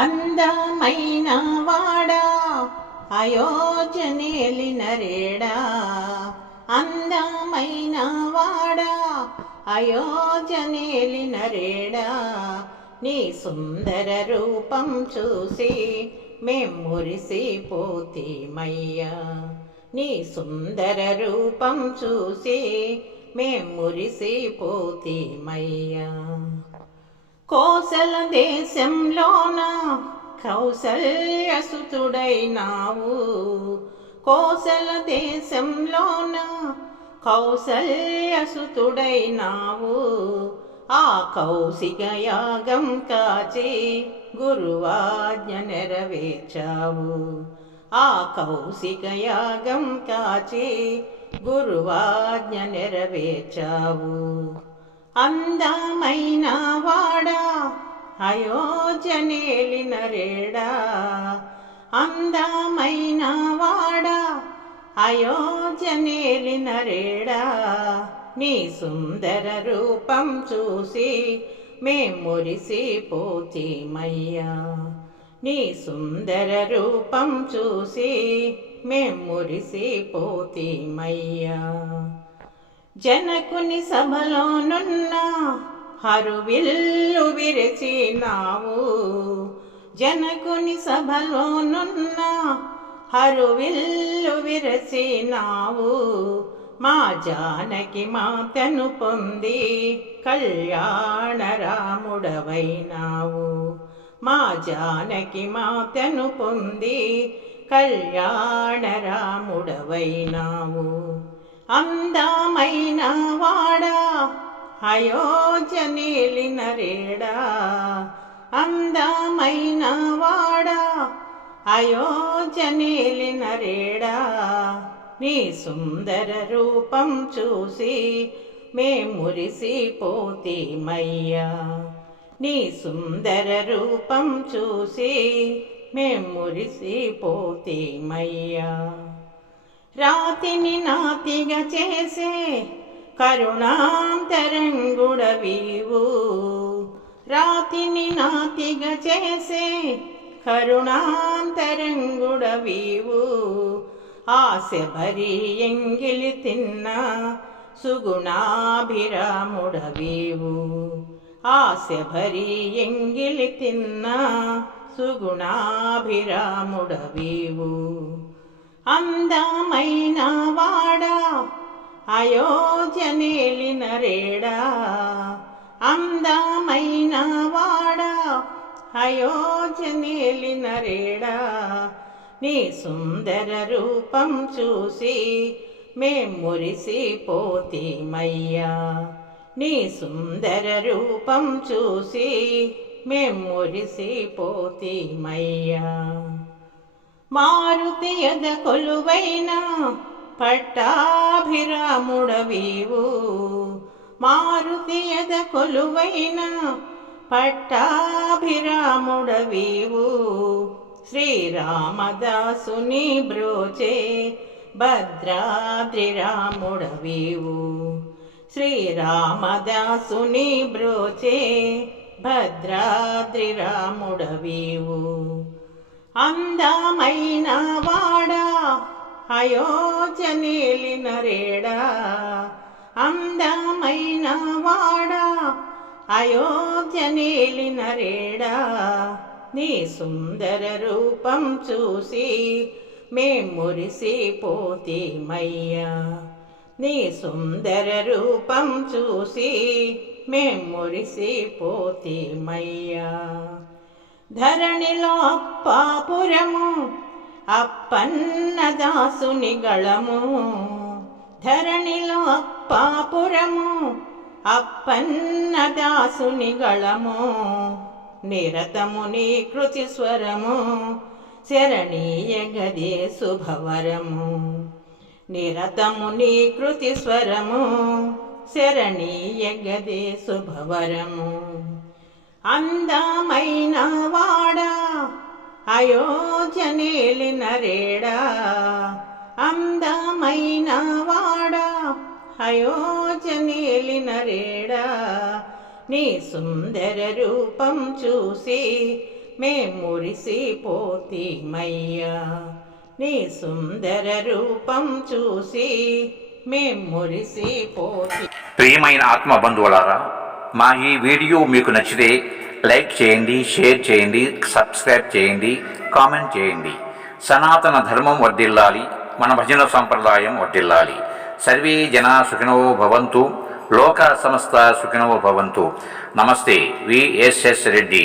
అందమైన వాడా అయోధ్యనేలిన రేడా, అందమైన వాడా అయోధ్యనేలిన రేడా, నీ సుందర రూపం చూసి మేం మురిసిపోతీమయ్యా. నీ సుందర రూపం చూసి మేం మురిసిపోతీమయ్యా. కోసల దేశంలోన కౌసల్యసుతుడైనావు, కోసల దేశంలోన కౌసల్యసుతుడైనావు. ఆ కౌశిక యాగం కాచి గురువాజ్ఞ నెరవేర్చావు, ఆ కౌశిక యాగం కాచి గురువాజ్ఞ నెరవేర్చావు. అందమైన వాడా అయోధ్యనేలిన రేడా, అందమైన వాడా అయోధ్యనేలిన రేడా, నీ సుందర రూపం చూసి మేం మురిసిపోతీమయ్యా. నీ సుందర రూపం చూసి మేం మురిసిపోతీమయ్యా. జనకుని సభలోనున్న హరువిల్లు విరచినావు, జనకుని సభలోనున్న హరువిల్లు విరచినావు. మా జానకి మాతను పొంది కళ్యాణ రాముడవైనావు, మా జానకి మాతను పొంది కళ్యాణ రాముడవైనావు. అందమైన వాడా అయోధ్యనేలిన రేడా, అందమైన వాడా అయోధ్యనేలిన రేడా, నీ సుందర రూపం చూసి మేం మురిసిపోతీమయ్యా. నీ సుందర రూపం చూసి మేం మురిసిపోతీమయ్యా. రాతిని నాతిగా చేసే కరుణాంతరంగుడవీవు, రాతిని నాతిగా చేసే కరుణాంతరంగుడవీవు. ఆశబరి ఎంగిలి తిన్న సుగుణాభిరాముడవీవు, ఆశబరి ఎంగిలి తిన్న సుగుణాభిరాముడవీవు. అందమైన వాడా అయోధ్యనేలిన రేడా, అందమైన వాడా అయోధ్యనేలిన రేడా, నీ సుందర రూపం చూసి మేం మురిసిపోతీమయ్యా. నీ సుందర రూపం చూసి మేం మురిసిపోతీమయ్యా. మారుతి యద కొలువైన పట్టాభిరాముడవీవు, మారుతి యద కొలువైన పట్టాభిరాముడవీవు. శ్రీరామదాసుని బ్రోచే భద్రాద్రి రాముడవీవు, శ్రీరామదాసుని బ్రోచే భద్రాద్రి రాముడవీవు. అందమైన వాడా అయోధ్యనేలిన రేడా, అందమైన వాడా అయోధ్యనేలిన రేడా, నీ సుందర రూపం చూసి మేం మురిసిపోతీమయ్యా. నీ సుందర రూపం చూసి మేం మురిసిపోతీమయ్యా. ధరణిలో అప్పాపురము అప్పన్నదాసుని గళము, ధరణిలో అప్పాపురము అప్పన్నదాసుని గళము. నిరతము నీ కృతి స్వరము శరణీయ గదే శుభవరము, నిరతము నీ కృతి స్వరము శరణీయ గదే శుభవరము. అందమైన వాడా అయోధ్యనేలిన రేడా, అందమైన వాడా అయోధ్యనేలిన రేడా, నీ సుందర రూపం చూసి మేం మురిసిపోతిమయ్యా నీ సుందర రూపం చూసి మేం మురిసిపోతి. ప్రియమైన ఆత్మ బంధువులారా, మా ఈ వీడియో మీకు నచ్చితే లైక్ చేయండి, షేర్ చేయండి, సబ్స్క్రైబ్ చేయండి, కామెంట్ చేయండి. సనాతన ధర్మం వర్ధిల్లాలి, మన భజన సంప్రదాయం వర్ధిల్లాలి. సర్వే జనా సుఖినో భవంతు, లోక సమస్త సుఖినో భవంతు. నమస్తే, విఎస్ఎస్ రెడ్డి.